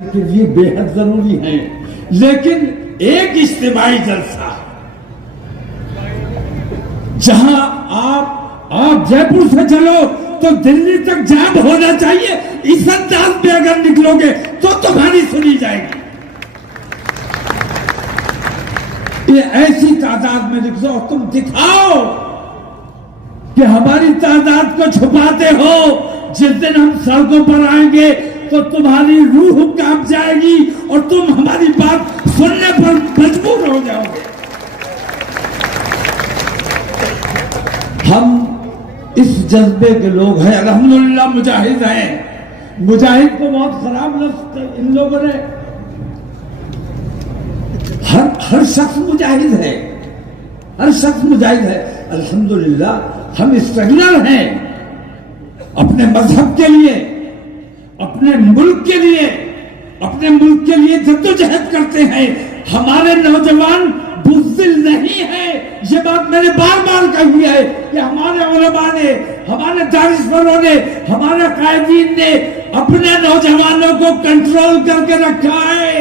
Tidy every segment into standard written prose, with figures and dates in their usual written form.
के लिए बेहद जरूरी है, लेकिन एक इज्तिमाई जलसा जहां आप जयपुर से चलो तो दिल्ली तक जाम होना चाहिए। इस अंदाज में अगर निकलोगे तो तुम्हारी सुनी जाएगी। ये ऐसी तादाद में निकलो, तुम दिखाओ कि हमारी तादाद को छुपाते हो। जिस दिन हम सड़कों पर आएंगे तो तुम्हारी रूह कांप जाएगी और तुम हमारी बात सुनने पर मजबूर हो जाओगे। हम इस जज्बे के लोग हैं, अल्हम्दुलिल्लाह मुजाहिद हैं। मुजाहिद को बहुत खराब लफ्ज़ इन लोगों ने, हर शख्स मुजाहिद है, हर शख्स मुजाहिद है। अल्हम्दुलिल्लाह हम स्ट्रगलर हैं अपने मजहब के लिए, अपने मुल्क के लिए, अपने मुल्क के लिए जद्दोजहद करते हैं। हमारे नौजवान बुज़दिल नहीं है। ये बात मैंने बार बार कही है कि हमारे उलमा ने, हमारे दानिशवरों ने, हमारे कायदीन ने अपने नौजवानों को कंट्रोल करके रखा है।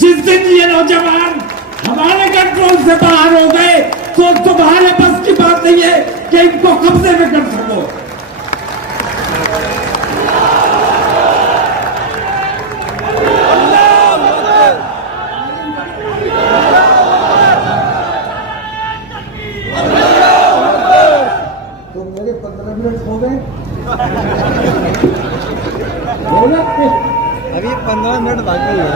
जिस दिन ये नौजवान हमारे कंट्रोल से बाहर हो गए तो तुम्हारे बस की बात नहीं है कि इनको कब्जे में कर सको। तो मेरे 15 मिनट हो गए, अभी 15 मिनट बाकी है।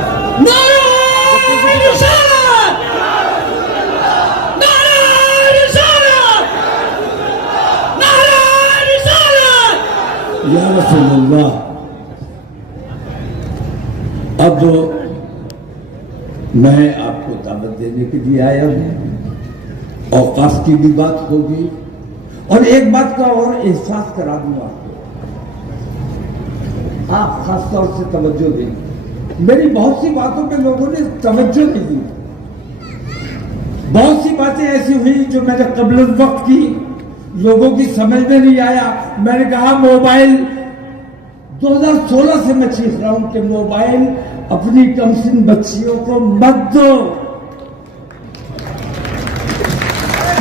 या रसूलल्लाह, अब मैं आपको दावत देने के लिए आया हूं। औकाफ की भी बात होगी और एक बात का और एहसास करा दूं आपको, आप खासतौर से तवज्जो दें। मेरी बहुत सी बातों पे लोगों ने तवज्जो नहीं दी। बहुत सी बातें ऐसी हुई जो मैंने कब्ल वक्त की, लोगों की समझ में नहीं आया। मैंने कहा मोबाइल 2016 से मैं चीख रहा हूं कि मोबाइल अपनी कमसिन बच्चियों को मत दो।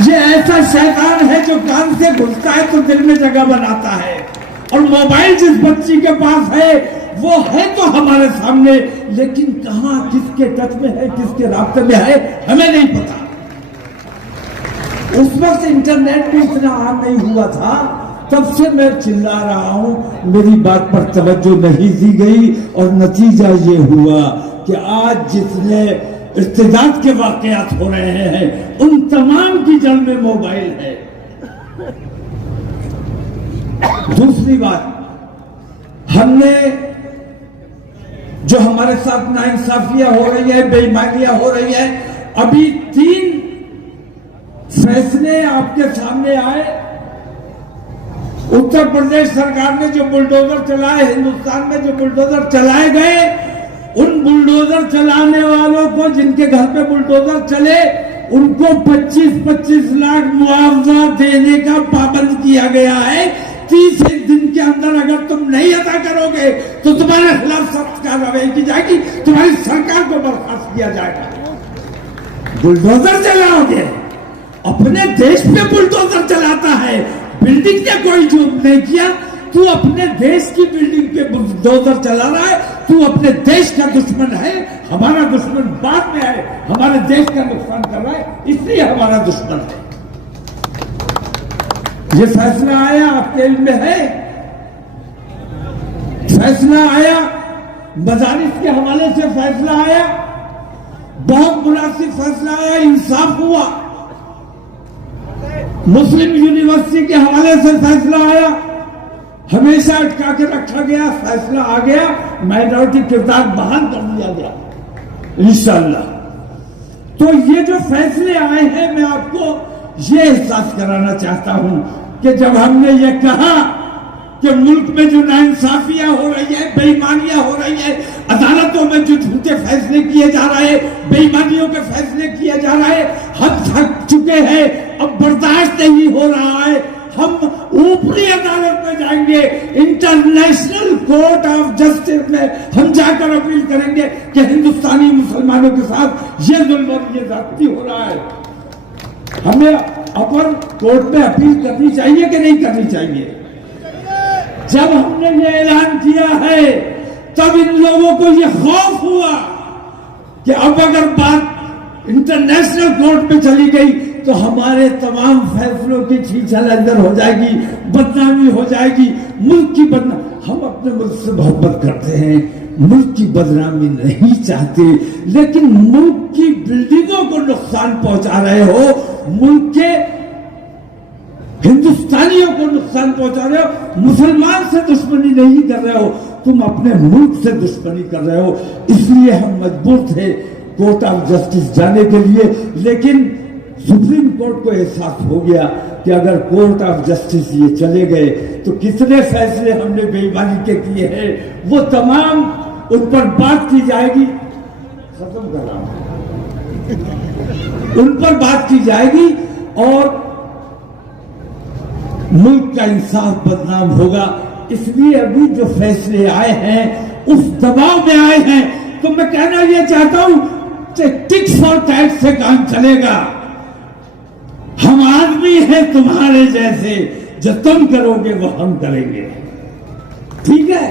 ये ऐसा शैतान है जो कान से घुसता है तो दिल में जगह बनाता है। और मोबाइल जिस बच्ची के पास है वो है तो हमारे सामने, लेकिन कहां किसके टच में है, किसके रास्ते में है, हमें नहीं पता। उस वक्त इंटरनेट भी इतना आम नहीं हुआ था, तब से मैं चिल्ला रहा हूं, मेरी बात पर तवज्जो नहीं दी गई और नतीजा ये हुआ कि आज जितने इर्तिदाद के वाकयात हो रहे हैं उन तमाम की जड़ में मोबाइल है। दूसरी बात, हमने जो हमारे साथ नाइंसाफियां हो रही है, बेईमानियां हो रही है, अभी 3 फैसले आपके सामने आए। उत्तर प्रदेश सरकार ने जो बुलडोजर चलाए, हिंदुस्तान में जो बुलडोजर चलाए गए, उन बुलडोजर चलाने वालों को, जिनके घर पे बुलडोजर चले, उनको 25-25 लाख मुआवजा देने का पाबंद किया गया है। 30 दिन के अंदर अगर तुम नहीं अदा करोगे तो तुम्हारे खिलाफ सख्त कार्रवाई की जाएगी, तुम्हारी सरकार को बर्खास्त किया जाएगा। बुलडोजर चलाओगे, अपने देश पे बुलडोजर चलाता है। बिल्डिंग ने कोई जुर्म नहीं किया, तू अपने देश की बिल्डिंग पे बुलडोजर चला रहा है, तू अपने देश का दुश्मन है। हमारा दुश्मन बाद में है, हमारे देश का नुकसान कर रहा है, इसलिए हमारा दुश्मन है। ये फैसला आया, आपके इल्म में है, फैसला आया, मजारिस के हवाले से फैसला आया, बहुत मुनासिब फैसला आया, इंसाफ हुआ। मुस्लिम यूनिवर्सिटी के हवाले से फैसला आया, हमेशा अटका के रखा गया, फैसला आ गया, माइनॉरिटी किरदार बहाल कर दिया गया इंशाअल्लाह। तो ये जो फैसले आए हैं, मैं आपको ये एहसास कराना चाहता हूं कि जब हमने ये कहा कि मुल्क में जो नाइंसाफियां हो रही है, बेईमानियां हो रही है, अदालतों में जो झूठे फैसले किए जा रहे हैं, बेईमानियों के फैसले किए जा रहे हैं, हम थक चुके हैं, अब बर्दाश्त नहीं हो रहा है, हम ऊपरी अदालत में जाएंगे, इंटरनेशनल कोर्ट ऑफ जस्टिस में हम जाकर अपील करेंगे कि हिंदुस्तानी मुसलमानों के साथ ये जुल्म और ये ज्यादती हो रहा है। हमें अपर कोर्ट में अपील करनी चाहिए कि नहीं करनी चाहिए? जब हमने ये ऐलान किया है तब इन लोगों को ये खौफ हुआ कि अब अगर बात इंटरनेशनल कोर्ट में चली गई तो हमारे तमाम फैसलों की छीछल अंदर हो जाएगी, बदनामी हो जाएगी, मुल्क की बदनामी। हम अपने मुल्क से मोहब्बत करते हैं, मुल्क की बदनामी नहीं चाहते, लेकिन मुल्क की बिल्डिंगों को नुकसान पहुंचा रहे हो, मुल्क के हिंदुस्तानियों को नुकसान पहुंचा रहे हो। मुसलमान से दुश्मनी नहीं कर रहे हो, तुम अपने मुल्क से दुश्मनी कर रहे हो। इसलिए हम मजबूर थे कोर्ट ऑफ जस्टिस जाने के लिए, लेकिन सुप्रीम कोर्ट को एहसास हो गया कि अगर कोर्ट ऑफ जस्टिस ये चले गए तो कितने फैसले हमने बेईमानी के किए हैं वो तमाम उन पर बात की जाएगी। खत्म कर रहा हूं। उन पर बात की जाएगी और मुल्क का इंसाफ बदनाम होगा। इसलिए अभी जो फैसले आए हैं उस दबाव में आए हैं, तो मैं कहना यह चाहता हूं कि टिक फॉर टैट से काम चलेगा। हम आदमी हैं तुम्हारे जैसे, जो तुम करोगे वो हम करेंगे, ठीक है?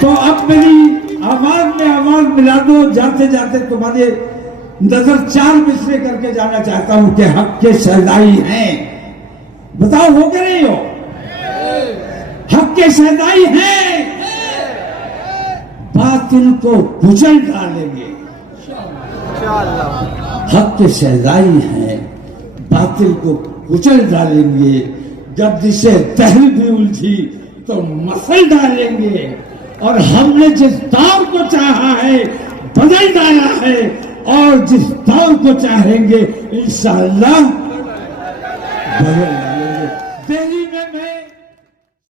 तो अब मेरी आवाज में आवाज मिला दो। जाते जाते तुम्हारे नजर 4 मिसरे करके जाना चाहता हूं कि हक के शहदाई हैं। बताओ हो के नहीं हो? हक के शहदाई हैं, बातिल को कुचल डालेंगे। हक के शहदाई हैं, बातिल को कुचल डालेंगे। गर्दिशे तहल भी उलझी तो मसल डालेंगे, और हमने जिस दौर को चाहा है बदल डाला है, और जिस दौर को चाहेंगे इंशाअल्लाह बदल डालेंगे।